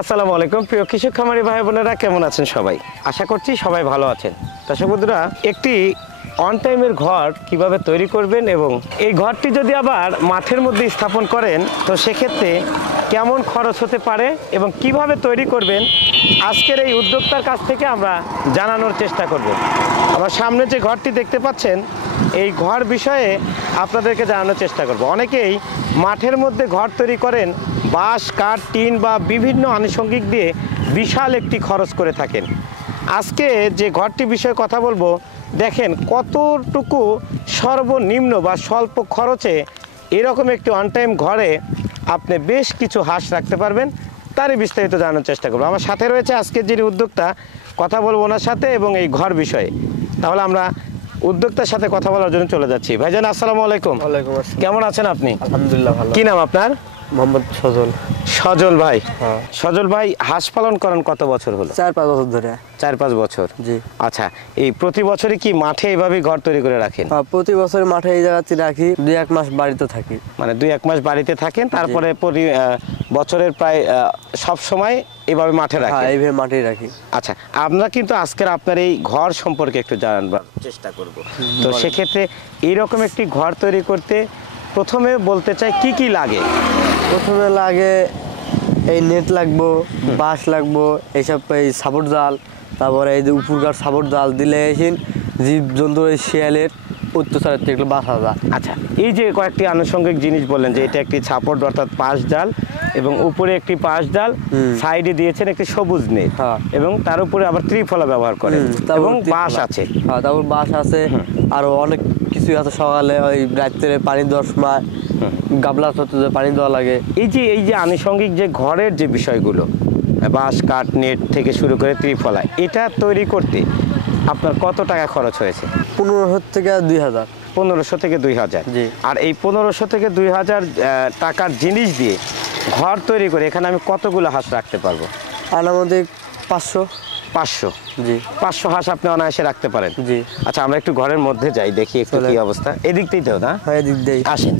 আসসালামু আলাইকুম প্রিয় কৃষক খামারি ভাই বোনেরা, কেমন আছেন সবাই? আশা করছি সবাই ভালো আছেন। দর্শক বন্ধুরা, একটি অন টাইমের ঘর কিভাবে তৈরি করবেন এবং এই ঘরটি যদি আবার মাঠের মধ্যে স্থাপন করেন তো সেক্ষেত্রে কেমন খরচ হতে পারে এবং কিভাবে তৈরি করবেন, আজকের এই উদ্যোক্তার কাছ থেকে আমরা জানানোর চেষ্টা করব। আমার সামনে যে ঘরটি দেখতে পাচ্ছেন, এই ঘর বিষয়ে আপনাদেরকে জানানোর চেষ্টা করব। অনেকেই মাঠের মধ্যে ঘর তৈরি করেন বাঁশ, কাঠ, টিন বা বিভিন্ন আনুষঙ্গিক দিয়ে বিশাল একটি খরচ করে থাকেন। আজকে যে ঘরটি বিষয়ে কথা বলবো, দেখেন কতটুকু সর্বনিম্ন বা স্বল্প খরচে এরকম একটি অন টাইম ঘরে আপনি বেশ কিছু হাঁস রাখতে পারবেন, তারই বিস্তারিত জানানোর চেষ্টা করবো। আমার সাথে রয়েছে আজকের যিনি উদ্যোক্তা, কথা বলবো ওনার সাথে এবং এই ঘর বিষয়ে। তাহলে আমরা উদ্যোক্তার সাথে কথা বলার জন্য চলে যাচ্ছি। ভাইজান আসসালামু আলাইকুম। ওয়ালাইকুম আসসালাম। কেমন আছেন আপনি? আলহামদুলিল্লাহ ভালো। কি নাম আপনার? মোহাম্মদ সজল। সজল ভাই। হ্যাঁ। সজল ভাই, হাঁস পালন করেন কত বছর হলো? 4-5 বছর ধরে। 4-5 বছর। জি। আচ্ছা, এই প্রতি বছরই কি মাঠে এইভাবে ঘর তৈরি করে রাখেন? হ্যাঁ, প্রতি বছর মাঠে এই জায়গাতে রাখি, 2-1 মাস বাড়িতে থাকি। মানে 2-1 মাস বাড়িতে থাকেন, তারপরে বছরের প্রায় সব সময় এইভাবে মাঠে রাখেন? হ্যাঁ, এইভাবে মাঠেই রাখি। আচ্ছা, আমরা কিন্তু আজকের আপনার এই ঘর সম্পর্কে একটু জানার চেষ্টা করব। তো সেক্ষেত্রে এইরকম একটি ঘর তৈরি করতে প্রথমে বলতে চাই কি কি লাগে। প্রথমে লাগে এই নেট লাগবো, বাঁশ লাগবো, এইসব এই সাপোর্ট জাল, তারপরে এই যে উপরকার সাপোর্ট জাল দিলে জীব জন্তু এই শিয়ালের অত্যাচারের থেকে এগুলো বাঁচা যায়। আচ্ছা, এই যে কয়েকটি আনুষঙ্গিক জিনিস বললেন যে এটা একটি ছাপড় অর্থাৎ পাশ জাল এবং উপরে একটি পাশ জাল, সাইডে দিয়েছেন একটি সবুজ নেট, এবং তার উপরে আবার ত্রিফলা ব্যবহার করেন এবং বাঁশ আছে। হ্যাঁ, তারপর বাঁশ আছে, আরো অনেক কিছু আছে। সকালে ওই রাত্রে পানি দেওয়ার সময় গাবলা চত্বরে পানি দেওয়া লাগে। এই যে আনুষঙ্গিক যে ঘরের যে বিষয়গুলো, বাঁশ, কাঠ, নেট থেকে শুরু করে ত্রিফলা, এটা তৈরি করতে আপনার কত টাকা খরচ হয়েছে? 1500 থেকে 2000। 1500 থেকে 2000। আর এই 1500 থেকে 2000 টাকার জিনিস দিয়ে ঘর তৈরি করে এখানে আমি কতগুলো হাঁস রাখতে পারবো? আনুমানিক 500। 500? জি। 500 হাঁস আপনি অনায়াসে রাখতে পারেন? জি। আচ্ছা, আমরা একটু ঘরের মধ্যে যাই, দেখি একটু কি অবস্থা। এদিক থেকেই তো না? হ্যাঁ, এদিক দিয়ে আসেন।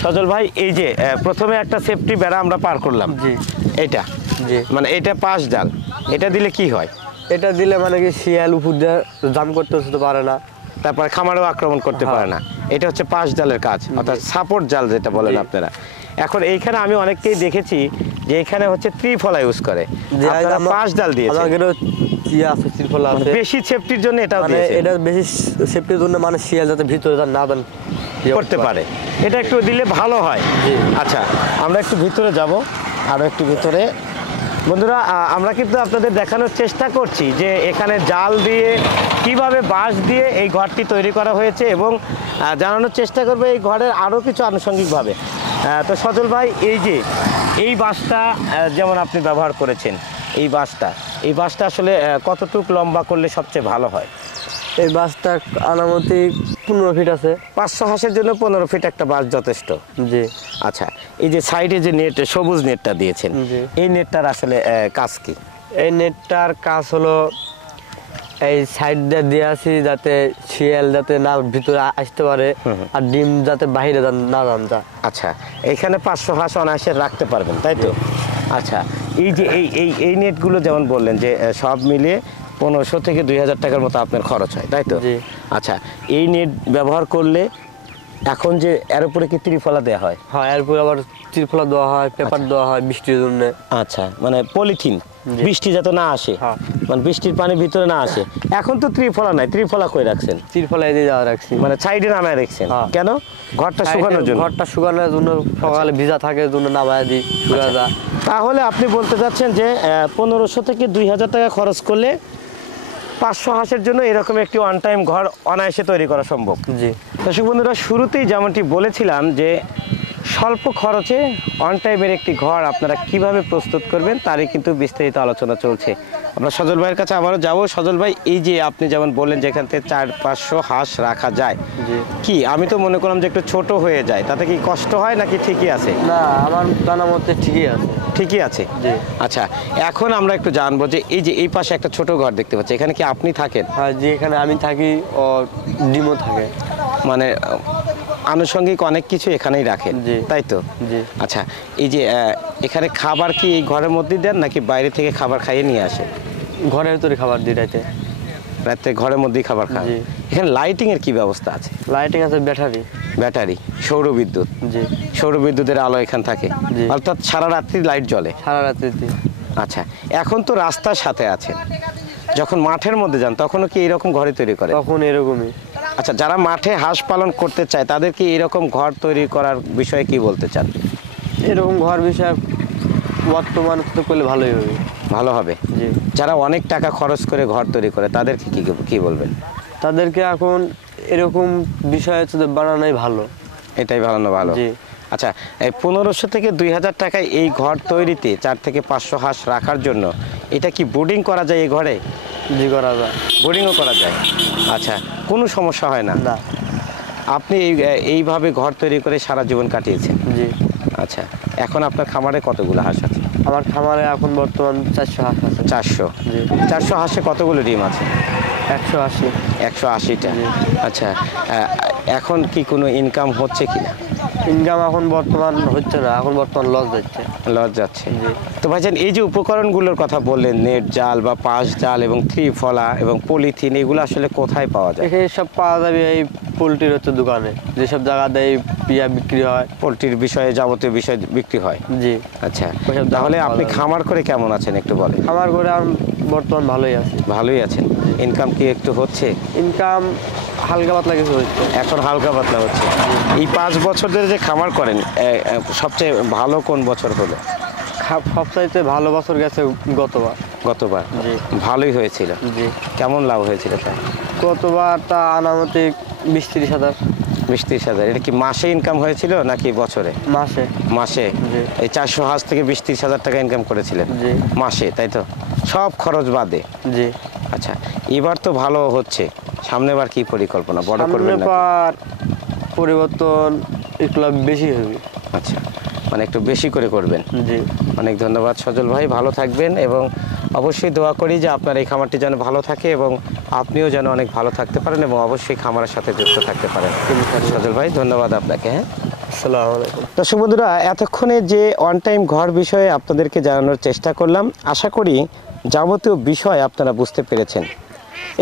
সজল ভাই, এই যে প্রথমে একটা সেফটি বেড়া আমরা পার করলাম। জি। এটা জি, মানে এটা পাশ জাল, এটা দিলে কি হয়? এটা দিলে মানে কি শিয়াল উপর দিয়ে জাম করতে পারে না, তারপরে খামারেও আক্রমণ করতে পারে না। এটা হচ্ছে পাশ জালের কাজ, অর্থাৎ সাপোর্ট জাল যেটা বলেন আপনারা। এখন এইখানে আমি অনেককেই দেখেছি যে এখানে হচ্ছে ত্রিফলা ইউজ করে, আপনারা পাশ জাল দিয়েছেন। বেশি সেফটির জন্য এটা এটা বেশি সেফটির জন্য, মানে শিয়াল যাতে ভিতরে না করতে পারে, এটা একটু দিলে ভালো হয়। আচ্ছা, আমরা একটু ভিতরে যাব, আরো একটু ভিতরে। বন্ধুরা, আমরা কিন্তু আপনাদের দেখানোর চেষ্টা করছি যে এখানে জাল দিয়ে কিভাবে বাঁশ দিয়ে এই ঘরটি তৈরি করা হয়েছে এবং জানানোর চেষ্টা করবে এই ঘরের আরও কিছু আনুষঙ্গিকভাবে। তো সজল ভাই, এই যে এই বাঁশটা যেমন আপনি ব্যবহার করেছেন, এই বাঁশটা আসলে কতটুক লম্বা করলে সবচেয়ে ভালো হয়? এই বাঁশটা আনুমানিক 15 ফিট আছে। 500 হাঁসের জন্য 15 ফিট একটা বাঁশ যথেষ্ট। জি। আচ্ছা, এই যে সাইডে যে নেট, সবুজ নেটটা দিয়েছেন, এই নেটটার আসলে কাজ কি? এই নেটটার কাজ হলো এই সাইডটা দিয়ে আসি যাতে শিয়াল যাতে না ভিতরে আসতে পারে, আর ডিম যাতে বাইরে না যান যায়। আচ্ছা, এখানে 500 হাঁস অনায়াসে রাখতে পারবেন, তাই তো? আচ্ছা, এই যে এই নেটগুলো যেমন বললেন যে সব মিলিয়ে 1500 থেকে 2000 টাকার মতো আপনার খরচ হয়, তাই তো? আচ্ছা, এই নেট ব্যবহার করলে এখন যে এর উপরে কি ত্রিফলা দেওয়া হয়? হ্যাঁ, এর উপরে আবার ত্রিফলা দেওয়া হয়, পেপার দেওয়া হয় বৃষ্টির জন্য। আচ্ছা, মানে পলিথিন, বৃষ্টি যাতে না আসে, মানে বৃষ্টির পানি ভিতরে না আসে। এখন তো ত্রিফলা নাই, ত্রিফলা কই রাখছেন? ত্রিফলা এদিকে যাওয়া রাখছি, মানে সাইডে নামায় রাখছেন কেন? ঘরটা শুকানোর জন্য? ঘরটা শুকানোর জন্য, সকালে ভিজা থাকে জন্য নামায় দিই, শুকা যায়। তাহলে আপনি বলতে চাচ্ছেন যে 1500 থেকে 2000 টাকা খরচ করলে 500 হাঁসের জন্য এরকম একটি ওয়ান টাইম ঘর অনায়াসে তৈরি করা সম্ভব। জি। দর্শক বন্ধুরা, শুরুতেই যেমনটি বলেছিলাম যে স্বল্প খরচে ওয়ান টাইমের একটি ঘর আপনারা কিভাবে প্রস্তুত করবেন তারই কিন্তু বিস্তারিত আলোচনা চলছে। আমরা সজল ভাইয়ের কাছে আবারও যাবো। সজল ভাই, এই যে আপনি যেমন বললেন যে এখান থেকে 400-500 হাঁস রাখা যায়, কি আমি তো মনে করলাম যে একটু ছোট হয়ে যায়, তাতে কি কষ্ট হয় নাকি ঠিকই আছে? না, আমার জানা মতে ঠিকই আছে। ঠিকই আছে? জি। আচ্ছা, এখন আমরা একটু জানবো যে এই পাশে একটা ছোট ঘর দেখতে পাচ্ছি, এখানে কি আপনি থাকেন? হ্যাঁ, যে এখানে আমি থাকি ও ডিমও থাকে। মানে আনুষঙ্গিক অনেক কিছু এখানেই রাখেন, জি। তাই তো? জি। আচ্ছা, এই যে এখানে খাবার কি এই ঘরের মধ্যেই দেন নাকি বাইরে থেকে খাবার খাইয়ে নিয়ে আসে? ঘরের ভিতরে খাবার দিই রাতে। রাতে ঘরের মধ্যেই খাবার খান? জি। এখানে লাইটিং এর কি ব্যবস্থা আছে? লাইটিং আছে, ব্যাটারি। ব্যাটারি, সৌরবিদ্যুৎ। জি। সৌরবিদ্যুতের আলো এখান থাকে, জি। অর্থাৎ সারা রাত্রি লাইট জ্বলে। সারা রাত্রি দিই। আচ্ছা, এখন তো রাস্তার সাথে আছেন, যখন মাঠের মধ্যে যান তখনও কি এরকম ঘরে তৈরি করে? তখন এরকমই। আচ্ছা, যারা মাঠে হাঁস পালন করতে চায় তাদের কি এরকম ঘর তৈরি করার বিষয়ে কি বলতে চান? এরকম ঘর বিষয় বর্তমান তো করলে ভালোই হবে। ভালো হবে। জি। যারা অনেক টাকা খরচ করে ঘর তৈরি করে তাদেরকে কি বলবেন? তাদেরকে এখন এরকম বিষয় হচ্ছে যে বানানোই ভালো। এটাই ভালো না? ভালো। জি। আচ্ছা, এই 1500 থেকে 2000 টাকায় এই ঘর তৈরিতে 4 থেকে 500 হাঁস রাখার জন্য এটা কি বোর্ডিং করা যায় এই ঘরে? জি, করা যায়। বোর্ডিংও করা যায়। আচ্ছা, কোনো সমস্যা হয় না? না। আপনি এইভাবে ঘর তৈরি করে সারা জীবন কাটিয়েছেন? জি। আচ্ছা, এখন আপনার খামারে কতগুলো হাঁস আছে? আমার খামারে এখন বর্তমান 400 হাঁস আছে। 400। জি। 400 হাঁসে কতগুলো ডিম আছে? 180। 180টা। জি। আচ্ছা, এখন কি কোনো ইনকাম হচ্ছে কিনা? ইনকাম এখন বর্তমান হচ্ছে না, এখন বর্তমান লস যাচ্ছে। লস যাচ্ছে। জি। তো ভাইজান, এই যে উপকরণগুলোর কথা বললেন, নেট জাল বা পাশ জাল এবং ত্রিফলা এবং পলিথিন, এগুলো আসলে কোথায় পাওয়া যায়? এখানে সব পাওয়া যাবে এই পোলট্রির হচ্ছে দোকানে, যেসব জায়গাতে এই পিয়া বিক্রি হয়। পোলট্রির বিষয়ে যাবতীয় বিষয় বিক্রি হয়? জি। আচ্ছা, ওইসব তাহলে পাওয়া আপনি যাবে। খামার করে কেমন আছেন একটু বলেন? খামার করে আমি বর্তমান ভালোই আছি। ভালোই আছেন। ইনকাম কি একটু হচ্ছে? ইনকাম হালকা পাতলা কিছু হচ্ছে। এখন হালকা পাতলা হচ্ছে। এই 5 বছর ধরে যে খামার করেন, সবচেয়ে ভালো কোন বছর হলো? সবচাইতে ভালো বছর গেছে গতবার। গতবার? জি। ভালোই হয়েছিল। জি। কেমন লাভ হয়েছিল তাই? গতবার তা আনামতিক 20-30 হাজার। 20-30 হাজার। এটা কি মাসে ইনকাম হয়েছিল নাকি বছরে? মাসে। মাসে। জি। এই 400 হাঁস থেকে 20-30 হাজার টাকা ইনকাম করেছিলেন জি। মাসে, তাই তো? সব খরচ বাদে? জি। আচ্ছা, এবার তো ভালো হচ্ছে, সামনে বার কি পরিকল্পনা? বড় করবেন নাকি? সামনেবার পরিবর্তন একটু বেশি হবে। আচ্ছা, মানে একটু বেশি করে করবেন। জি। অনেক ধন্যবাদ সজল ভাই, ভালো থাকবেন এবং অবশ্যই দোয়া করি যে আপনার এই খামারটি যেন ভালো থাকে এবং আপনিও যেন অনেক ভালো থাকতে পারেন এবং অবশ্যই খামারের সাথে যুক্ত থাকতে পারেন। সজল ভাই, ধন্যবাদ আপনাকে। হ্যাঁ, আসসালামু আলাইকুম। দর্শক বন্ধুরা, এতক্ষণে যে অন টাইম ঘর বিষয়ে আপনাদেরকে জানানোর চেষ্টা করলাম, আশা করি যাবতীয় বিষয় আপনারা বুঝতে পেরেছেন।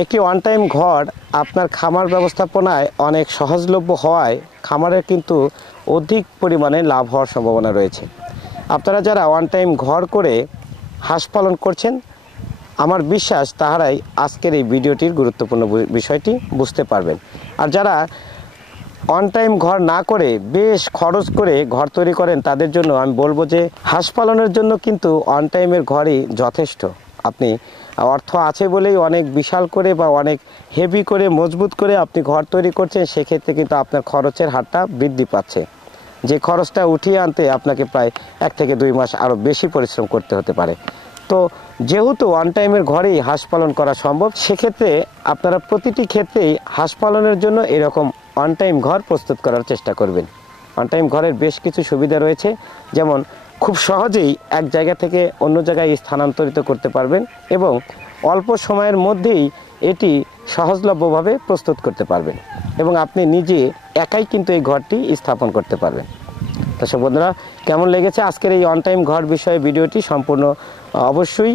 একটি অন টাইম ঘর আপনার খামার ব্যবস্থাপনায় অনেক সহজলভ্য হওয়ায় খামারের কিন্তু অধিক পরিমাণে লাভ হওয়ার সম্ভাবনা রয়েছে। আপনারা যারা ওয়ান টাইম ঘর করে হাঁস পালন করছেন, আমার বিশ্বাস তাহারাই আজকের এই ভিডিওটির গুরুত্বপূর্ণ বিষয়টি বুঝতে পারবেন। আর যারা অন টাইম ঘর না করে বেশ খরচ করে ঘর তৈরি করেন, তাদের জন্য আমি বলবো যে হাঁস পালনের জন্য কিন্তু অন টাইমের ঘরই যথেষ্ট। আপনি অর্থ আছে বলেই অনেক বিশাল করে বা অনেক হেভি করে মজবুত করে আপনি ঘর তৈরি করছেন, সেক্ষেত্রে কিন্তু আপনার খরচের হারটা বৃদ্ধি পাচ্ছে। যে খরচটা উঠিয়ে আনতে আপনাকে প্রায় 1 থেকে 2 মাস আরও বেশি পরিশ্রম করতে হতে পারে। তো যেহেতু ওয়ান টাইমের ঘরেই হাঁস পালন করা সম্ভব, সেক্ষেত্রে আপনারা প্রতিটি ক্ষেত্রেই হাঁস পালনের জন্য এরকম ওয়ান টাইম ঘর প্রস্তুত করার চেষ্টা করবেন। ওয়ান টাইম ঘরের বেশ কিছু সুবিধা রয়েছে, যেমন খুব সহজেই এক জায়গা থেকে অন্য জায়গায় স্থানান্তরিত করতে পারবেন এবং অল্প সময়ের মধ্যেই এটি সহজলভ্যভাবে প্রস্তুত করতে পারবেন এবং আপনি নিজে একাই কিন্তু এই ঘরটি স্থাপন করতে পারবেন। দর্শক বন্ধুরা, কেমন লেগেছে আজকের এই অন টাইম ঘর বিষয়ে ভিডিওটি সম্পূর্ণ অবশ্যই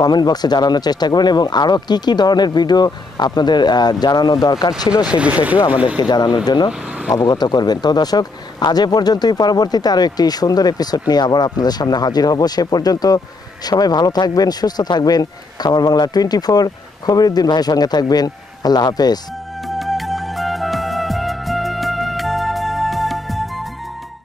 কমেন্ট বক্সে জানানোর চেষ্টা করবেন এবং আরও কি ধরনের ভিডিও আপনাদের জানানো দরকার ছিল সেই বিষয়টিও আমাদেরকে জানানোর জন্য অবগত করবেন। তো দর্শক, আজ এ পর্যন্তই। পরবর্তীতে আরও একটি সুন্দর এপিসোড নিয়ে আবার আপনাদের সামনে হাজির হব। সে পর্যন্ত সবাই ভালো থাকবেন, সুস্থ থাকবেন। খামার বাংলা 24 খবিরউদ্দিন ভাইয়ের সঙ্গে থাকবেন। আল্লাহ হাফেজ।